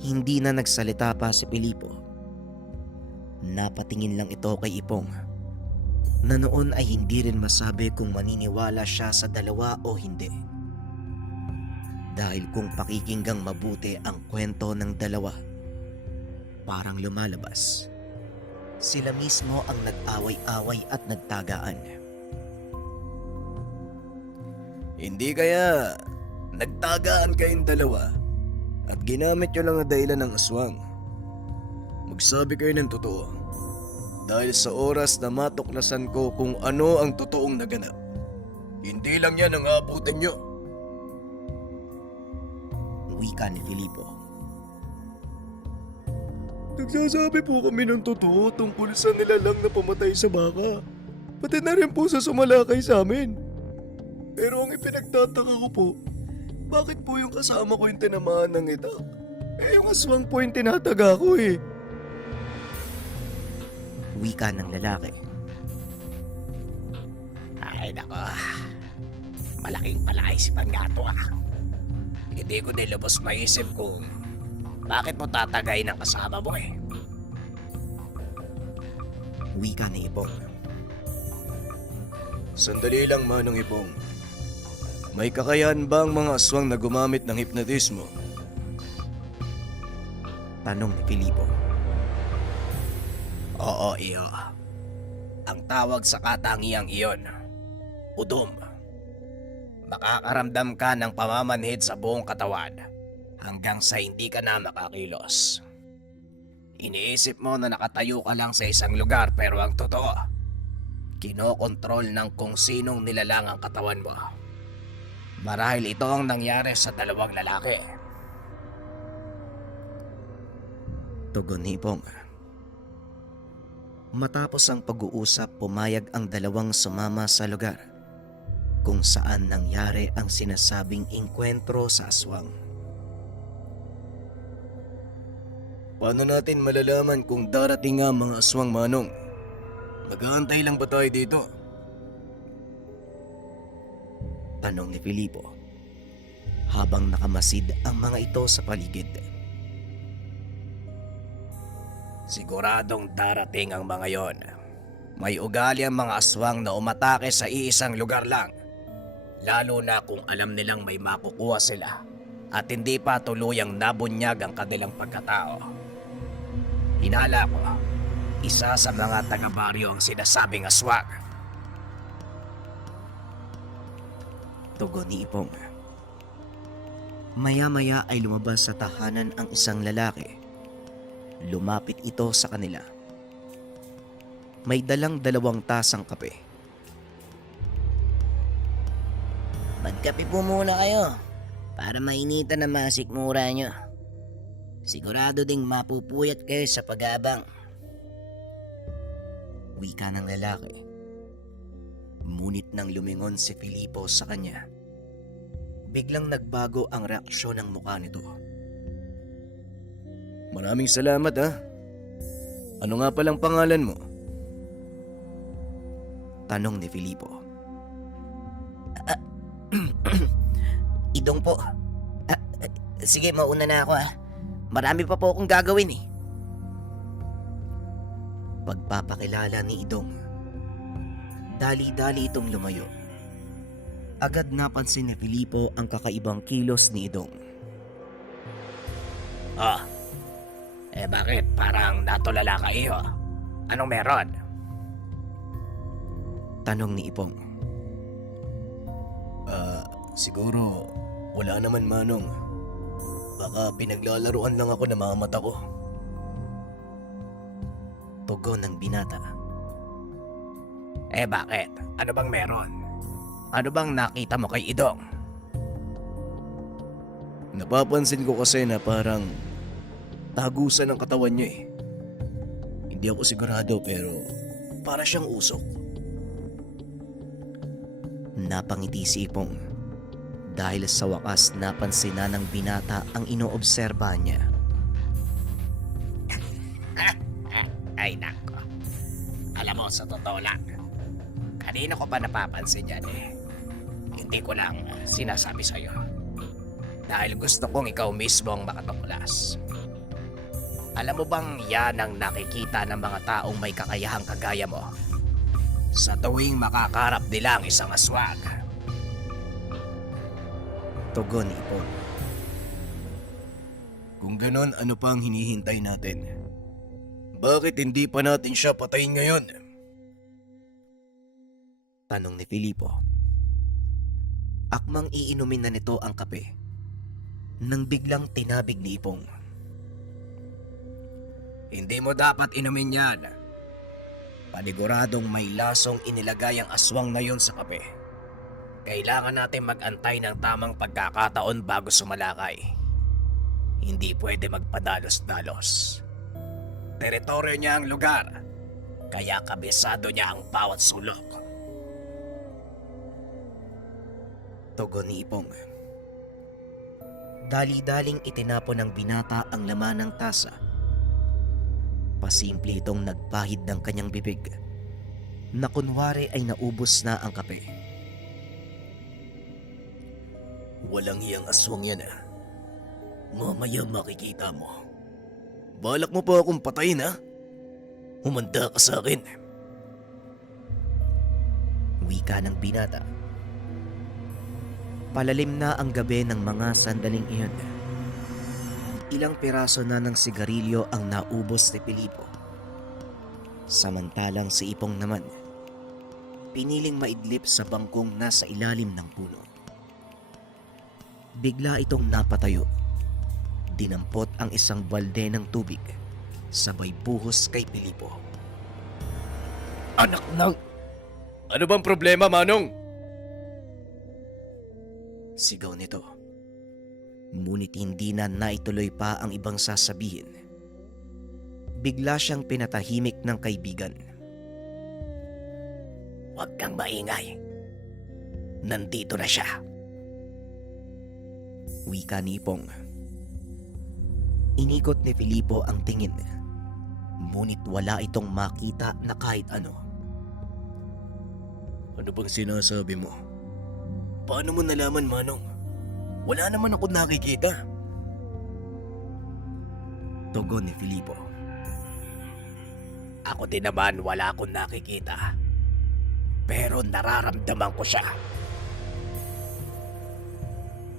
Hindi na nagsalita pa si Filipo. Napatingin lang ito kay Ipong, na noon ay hindi rin masabi kung maniniwala siya sa dalawa o hindi. Dahil kung pakikinggang mabuti ang kwento ng dalawa, parang lumalabas, sila mismo ang nag-away-away at nagtagaan. Hindi kaya nagtagaan kayong dalawa at ginamit nyo lang na dahilan ng aswang? Magsabi kayo ng totoo. Dahil sa oras na matuklasan ko kung ano ang totoong naganap, hindi lang yan ang aabutin nyo. Wika ni Filipo. Nagsasabi po kami ng totoo tungkol sa nilalang na pamatay sa baka. Pati na rin po sa sumalakay sa amin. Pero ang ipinagtataka ko po, bakit po yung kasama ko yung tinamaan ng itak? Eh yung aswang po yung tinataga ko eh. Wika ng lalaki. Ay nako, malaking palaisipan nga to ah. Hindi ko din lubos maisip kung bakit mo tatagay ng kasama mo eh. Wika ni Ipong. Sandali lang Manong Ipong. May kakayahan ba ang mga aswang na gumamit ng hipnotismo? Tanong ni Filipo. Oo, iyo. Ang tawag sa katangiang iyon, udom. Makakaramdam ka ng pamamanhid sa buong katawan hanggang sa hindi ka na makakilos. Iniisip mo na nakatayo ka lang sa isang lugar pero ang totoo, kinokontrol ng kung sinong nilalang ang katawan mo. Marahil ito ang nangyari sa dalawang lalaki. Tugon ni Ipong. Matapos ang pag-uusap, pumayag ang dalawang sumama sa lugar kung saan nangyari ang sinasabing engkwentro sa aswang. Paano natin malalaman kung darating nga mga aswang, Manong? Mag-aantay lang ba tayo dito? Tanong ni Filipo habang nakamasid ang mga ito sa paligid. Siguradong darating ang mga yon. May ugali ang mga aswang na umatake sa iisang lugar lang. Lalo na kung alam nilang may makukuha sila at hindi pa tuluyang nabunyag ang kanilang pagkatao. Hinala ko, isa sa mga taga-baryo ang sinasabing aswang. Tugon ni Ipong. Maya-maya ay lumabas sa tahanan ang isang lalaki. Lumapit ito sa kanila. May dalang 2 tasang kape. Magkape po muna kayo para mainitan ang masikmura nyo. Sigurado ding mapupuyat kayo sa pag-abang. Wika ng lalaki. Ngunit nang lumingon si Filipo sa kanya, biglang nagbago ang reaksyon ng mukha nito. Maraming salamat ha. Ano nga palang pangalan mo? Tanong ni Filipo. Idong po. Sige, mauna na ako ha. Marami pa po akong gagawin eh. Pagpapakilala ni Idong, dali-dali itong lumayo. Agad napansin ni Filipo ang kakaibang kilos ni Idong. Bakit? Parang natulala ka iyo. Anong meron? Tanong ni Ipong. Siguro wala naman, Manong. Baka pinaglalaruan lang ako ng mga mata ko. Tugon ng binata. Bakit? Ano bang meron? Ano bang nakita mo kay Idong? Napapansin ko kasi na parang tagusan ng katawan niya eh. Hindi ako sigurado pero para siyang usok. Napangiti si Ipong dahil sa wakas napansin na ng binata ang inoobserba niya. Ay nako. Alam mo, sa totoo lang, kanina ko pa napapansin yan eh. Hindi ko lang sinasabi sa'yo. Dahil gusto kong ikaw mismo ang makatuklas. Alam mo bang yan ang nakikita ng mga taong may kakayahang kagaya mo? Sa tuwing makakarap nila ang isang aswang. Tugon ni Ipong. Kung ganon, ano pa ang hinihintay natin? Bakit hindi pa natin siya patayin ngayon? Tanong ni Filipo. Akmang iinumin na nito ang kape nang biglang tinabig ni Ipong. Hindi mo dapat inumin yan. Paniguradong may lasong inilagay ang aswang na yun sa kape. Kailangan natin mag-antay ng tamang pagkakataon bago sumalakay. Hindi pwede magpadalos-dalos. Teritoryo niya ang lugar, kaya kabisado niya ang bawat sulok. Tugon ni Ipong. Dali-daling itinapon ng binata ang laman ng tasa. Pasimple itong nagpahid ng kanyang bibig na kunwari ay naubos na ang kape. Walang iyang aswang yan ah. Mamaya makikita mo. Balak mo pa akong patayin ha? Humanda ka sa akin. Wika ng binata. Palalim na ang gabi ng mga sandaling iyon. Ilang piraso na ng sigarilyo ang naubos ni Filipo. Samantalang si Ipong naman, piniling maidlip sa bangkong nasa ilalim ng puno. Bigla itong napatayo. Dinampot ang isang balde ng tubig, sabay buhos kay Filipo. Anak ng... Ano bang problema, Manong? Sigaw nito. Ngunit hindi na naituloy pa ang ibang sasabihin. Bigla siyang pinatahimik ng kaibigan. Huwag kang maingay. Nandito na siya. Wika ni Ipong. Inikot ni Filipo ang tingin. Ngunit wala itong makita na kahit ano. Ano bang sinasabi mo? Paano mo nalaman, Manong? Wala naman ako nakikita. Tugon ni Filipo. Ako din naman wala akong nakikita. Pero nararamdaman ko siya.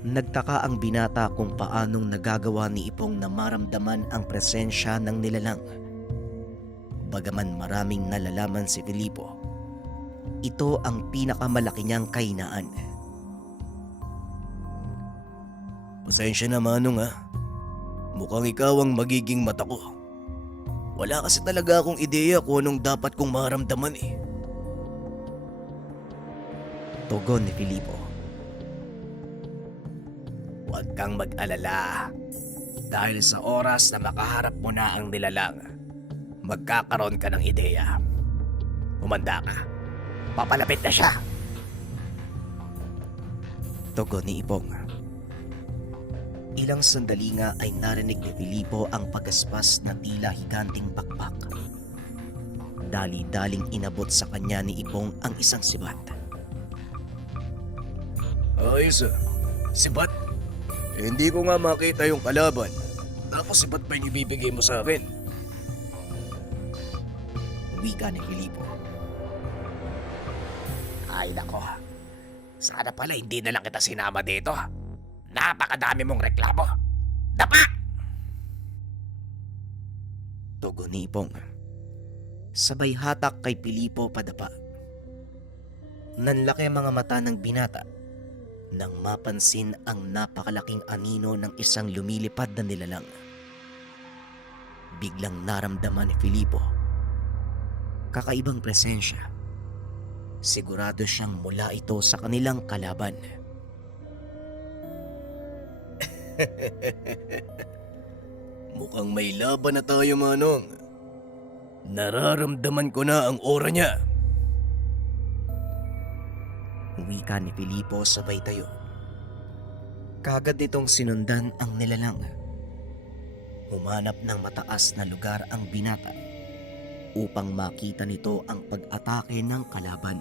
Nagtaka ang binata kung paanong nagagawa ni Ipong na maramdaman ang presensya ng nilalang. Bagaman maraming nalalaman si Filipo, ito ang pinakamalaki niyang kahinaan. Pasensya na, Manong, ha. Mukhang ikaw ang magiging mata ko. Wala kasi talaga akong ideya kung anong dapat kong maramdaman eh. Tugon ni Filipo. Huwag kang mag-alala. Dahil sa oras na makaharap mo na ang nilalang, magkakaroon ka ng ideya. Humanda ka. Papalapit na siya. Tugon ni Ipong. Ilang sandali nga ay narinig ni Filipo ang pagaspas na tila higanting bakbak. Dali-daling inabot sa kanya ni Ipong ang isang sibat. Ayos ah. Sibat? Hindi ko nga makita yung kalaban. Tapos sibat pa yung ibibigay mo sa akin? Wika ni Filipo. Ay nako. Sana pala hindi na lang kita sinama dito. Napakadami mong reklamo. Dapa! Tugon ni Ipong. Sabay hatak kay Filipo padapa. Nanlaki ang mga mata ng binata nang mapansin ang napakalaking anino ng isang lumilipad na nilalang. Biglang naramdaman ni Filipo kakaibang presensya. Sigurado siyang mula ito sa kanilang kalaban. Mukhang may laban na tayo, Manong. Nararamdaman ko na ang aura niya. Wika ni Filipo sabay tayo. Kagad nitong sinundan ang nilalang. Humanap ng mataas na lugar ang binata upang makita nito ang pag-atake ng kalaban.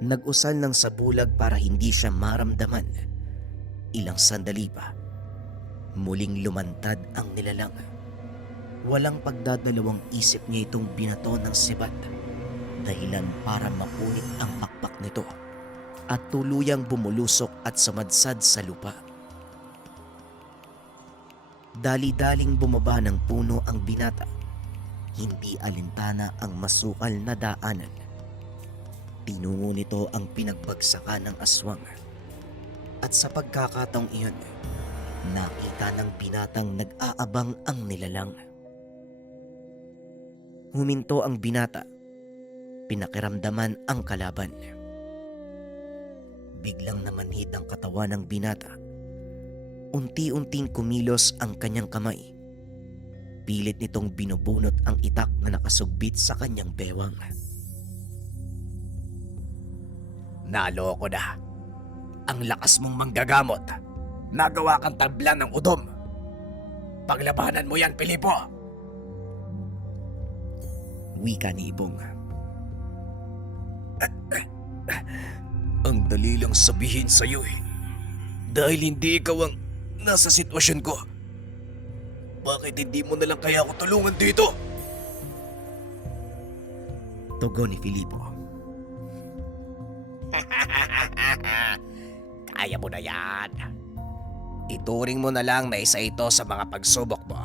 Nag-usal ng sabulag para hindi siya maramdaman. Ilang sandali pa, muling lumantad ang nilalang. Walang pagdadalawang isip niya itong binato ng sibat, dahilan para mapunit ang pakpak nito at tuluyang bumulusok at sumadsad sa lupa. Dali-daling bumaba ng puno ang binata. Hindi alintana ang masukal na daanan. Tinungo nito ang pinagbagsakan ng aswang. At sa pagkakataong iyon, nakita ng binatang nag-aabang ang nilalang. Huminto ang binata. Pinakiramdaman ang kalaban. Biglang namanhid ang katawan ng binata. Unti-unting kumilos ang kanyang kamay. Pilit nitong binubunot ang itak na nakasugbit sa kanyang bewang. Naloko na. Ang lakas mong manggagamot. Nagawa kang tablan ng udom. Paglabanan mo yan, Filipo. Wika ni Ibong. Ang dali lang sabihin sa'yo eh. Dahil hindi ikaw ang nasa sitwasyon ko. Bakit hindi mo na lang kaya ako tulungan dito? Tugon ni Filipo. Kaya mo na yan. Ituring mo na lang na isa ito sa mga pagsubok mo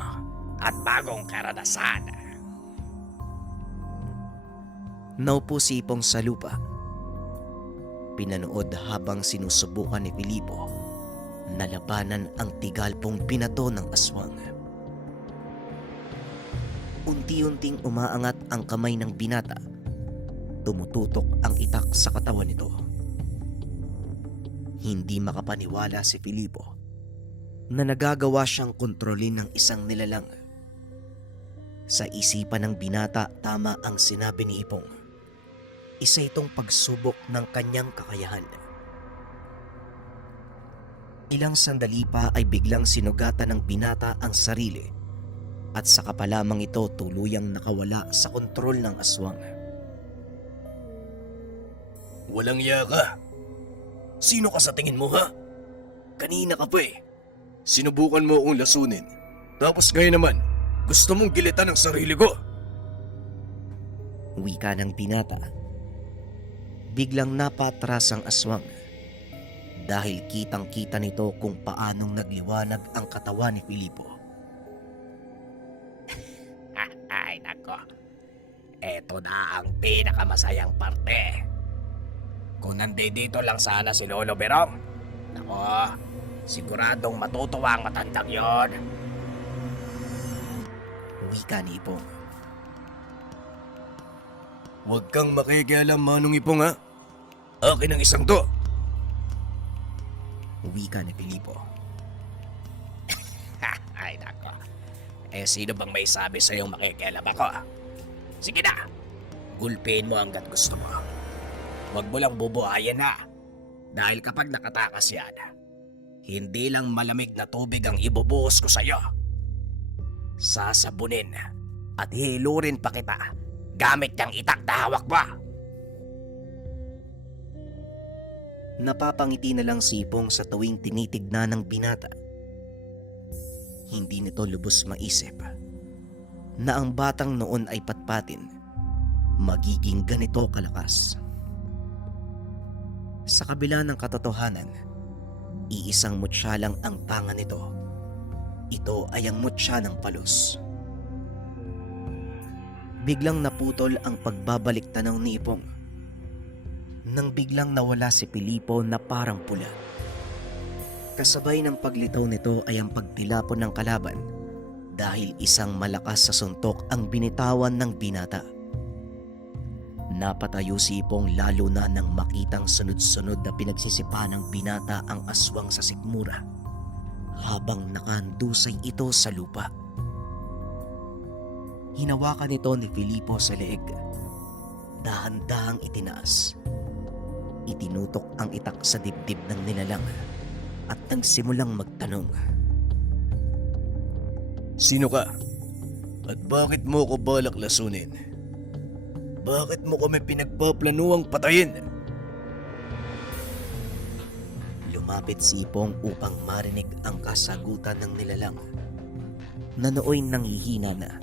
at bagong karanasan. Naupo si Ipong sa lupa. Pinanood habang sinusubukan ni Filipo na labanan ang tigalpong binato ng aswang. Unti-unting umaangat ang kamay ng binata. Tumututok ang itak sa katawan nito. Hindi makapaniwala si Filipo na nagagawa siyang kontrolin ng isang nilalang. Sa isipan ng binata, tama ang sinabi ni Ipong. Isa itong pagsubok ng kanyang kakayahan. Ilang sandali pa ay biglang sinugatan ng binata ang sarili at saka pa lamang ito tuluyang nakawala sa kontrol ng aswang. Walang iya ka. Sino ka sa tingin mo, ha? Kanina ka pa eh. Sinubukan mo akong lasunin. Tapos ngayon naman, gusto mong gilitan ang sarili ko. Wika ng binata. Biglang napatras ang aswang dahil kitang-kita nito kung paanong nagliwanag ang katawan ni Filipo. Ay nako, eto na ang pinakamasayang parte. Kung nandito lang sana si Lolo Berong, nako, siguradong matutuwa ang matandang yon. Wika ni Ipong. Huwag kang makikialam, Manong Ipong, ha? Akin ang isang to. Wika ni Filipo. Ay nako, sino bang may sabi sa'yong makikialam ako? Sige na, gulpin mo hanggat gusto mo. Huwag mo lang bubuhayan, ha? Dahil kapag nakatakas yan, hindi lang malamig na tubig ang ibubuhos ko sa'yo. Sasabunin at hilurin pa kita gamit niyang itak na hawak mo. Napapangiti na lang si Ipong sa tuwing tinitignan ng binata. Hindi nito lubos maisip na ang batang noon ay patpatin magiging ganito kalakas. Sa kabila ng katotohanan, iisang mutya lang ang tanga nito. Ito ay ang mutya ng palos. Biglang naputol ang pagbabalik tanaw ni Ipong nang biglang nawala si Filipo na parang pula. Kasabay ng paglitaw nito ay ang pagtilapon ng kalaban dahil isang malakas sa suntok ang binitawan ng binata. Napatayo si Ipong lalo na nang makitang sunod-sunod na pinagsisipa ng binata ang aswang sa sikmura habang nakahandusay ito sa lupa. Hinawakan ito ni Filipo sa leeg. Dahan-dahang itinaas. Itinutok ang itak sa dibdib ng nilalang at nagsimulang magtanong. Sino ka? At bakit mo ko balak lasunin? Bakit mo kami pinagpaplanuang patayin? Lumapit si Ipong upang marinig ang kasagutan ng nilalang na nooy nanghihina na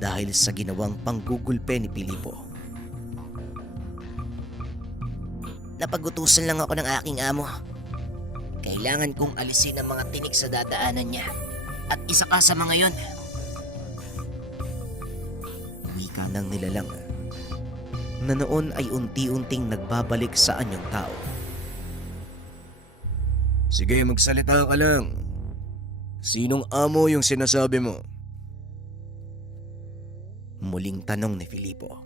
dahil sa ginawang panggugulpe ni Filipo. Napagutusan lang ako ng aking amo. Kailangan kong alisin ang mga tinik sa dadaanan niya. At isa ka sa mga yon. Wika ng nilalang na noon ay unti-unting nagbabalik sa anyong tao. Sige, magsalita ka lang. Sinong amo yung sinasabi mo? Muling tanong ni Filipo.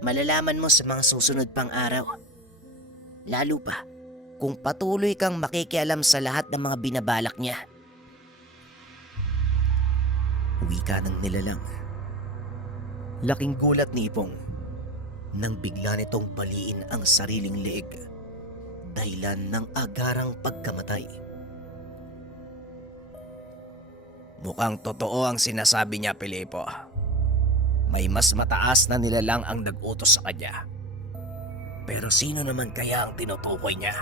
Malalaman mo sa mga susunod pang araw. Lalo pa kung patuloy kang makikialam sa lahat ng mga binabalak niya. Wika ng nilalang. Laking gulat ni Ipong nang bigla nitong baliin ang sariling leeg dahilan ng agarang pagkamatay. Mukhang totoo ang sinasabi niya, Filipo. May mas mataas na nilalang ang nag-utos sa kanya. Pero sino naman kaya ang tinutukoy niya?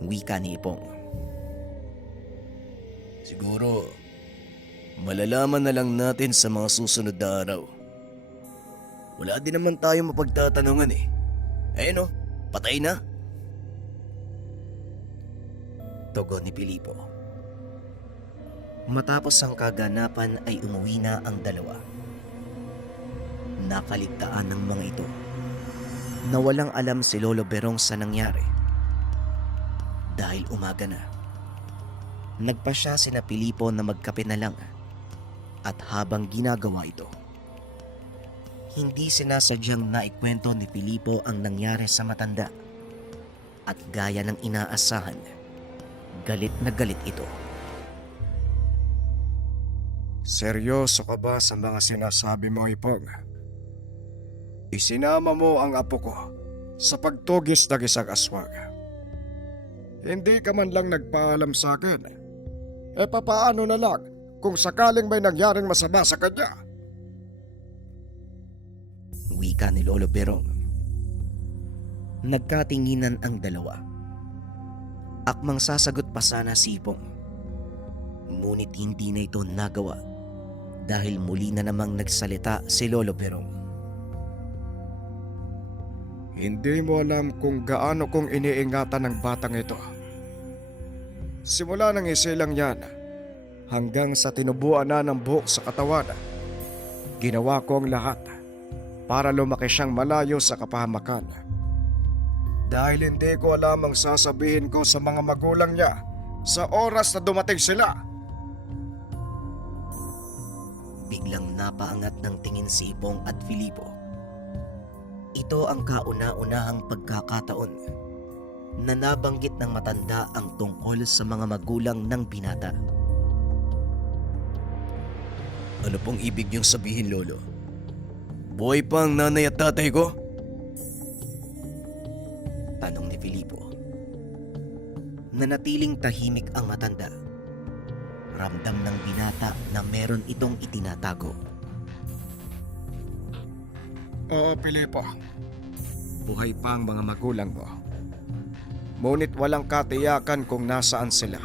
Wika ni Ipong. Siguro, malalaman na lang natin sa mga susunod na araw. Wala din naman tayo mapagtatanungan eh. Ayun oh, patay na. Tugon ni Pilipo. Matapos ang kaganapan ay umuwi na ang dalawa. Nakaligtaan ng mga ito na walang alam si Lolo Berong sa nangyari. Dahil umaga na, nagpasya sina Pilipo na magkape na lang at habang ginagawa ito, hindi sinasadyang naikwento ni Pilipo ang nangyari sa matanda at gaya ng inaasahan, galit na galit ito. Seryoso ka ba sa mga sinasabi mo, Ipong? Isinama mo ang apo ko sa pagtugis ng isang aswang. Hindi ka man lang nagpaalam sa akin. Papaano na lang kung sakaling may nangyaring masama sa kanya? Wika ni Lolo Berong. Nagkatinginan ang dalawa. Akmang sasagot pa sana si Ipong. Ngunit hindi na ito nagawa dahil muli na namang nagsalita si Lolo Berong. Hindi mo alam kung gaano kong iniingatan ng batang ito. Simula ng isilang yan, hanggang sa tinubuan na ng buhok sa katawan, ginawa ko ang lahat para lumaki siyang malayo sa kapahamakan. Dahil hindi ko alam ang sasabihin ko sa mga magulang niya sa oras na dumating sila. Biglang napaangat ng tingin si Ipong at Filipo. Ito ang kauna-unahang pagkakataon na nabanggit ng matanda ang tungkol sa mga magulang ng binata. Ano pong ibig niyong sabihin, Lolo? Buhay pa ang nanay at tatay ko? Tanong ni Filipo. Nanatiling tahimik ang matanda. Ramdam ng binata na meron itong itinatago. Oo, Pilipo. Buhay pa ang mga magulang mo. Ngunit walang katiyakan kung nasaan sila.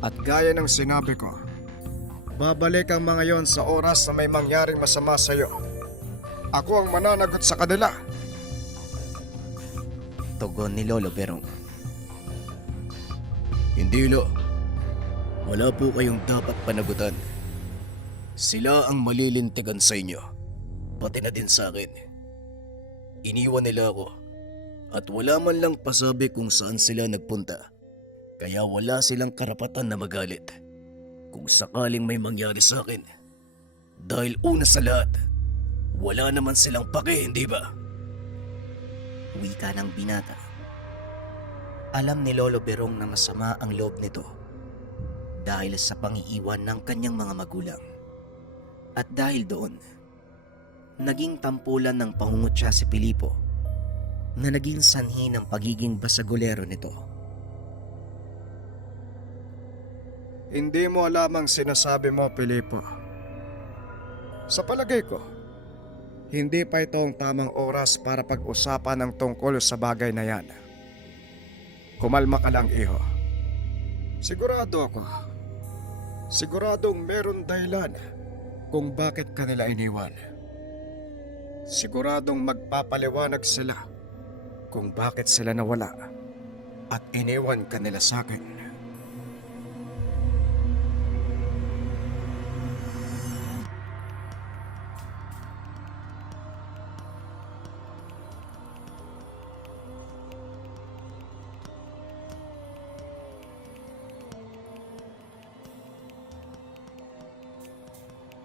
At gaya ng sinabi ko, babalik ang mga yon sa oras na may mangyaring masama sa iyo. Ako ang mananagot sa kanila. Tugon ni Lolo Berong. Hindi, Lo. Wala po kayong dapat panagutan. Sila ang malilintigan sa inyo. Pati na din sa akin. Iniwan nila ako. At wala man lang pasabi kung saan sila nagpunta. Kaya wala silang karapatan na magalit kung sakaling may mangyari sa akin. Dahil una sa lahat, wala naman silang pake, hindi ba? Wika ng binata. Alam ni Lolo Berong na masama ang loob nito dahil sa pangiiwan ng kanyang mga magulang. At dahil doon, naging tampulan ng pangungutya si Pilipo na naging sanhi ng pagiging basagulero nito. Hindi mo alam ang sinasabi mo, Pilipo. Sa palagay ko, hindi pa ito ang tamang oras para pag-usapan ang tungkol sa bagay na yan. Kumalma ka lang, iho. Sigurado ako. Siguradong meron dahilan kung bakit kanila iniwan. Siguradong magpapaliwanag sila kung bakit sila nawala at iniwan kanila sa akin.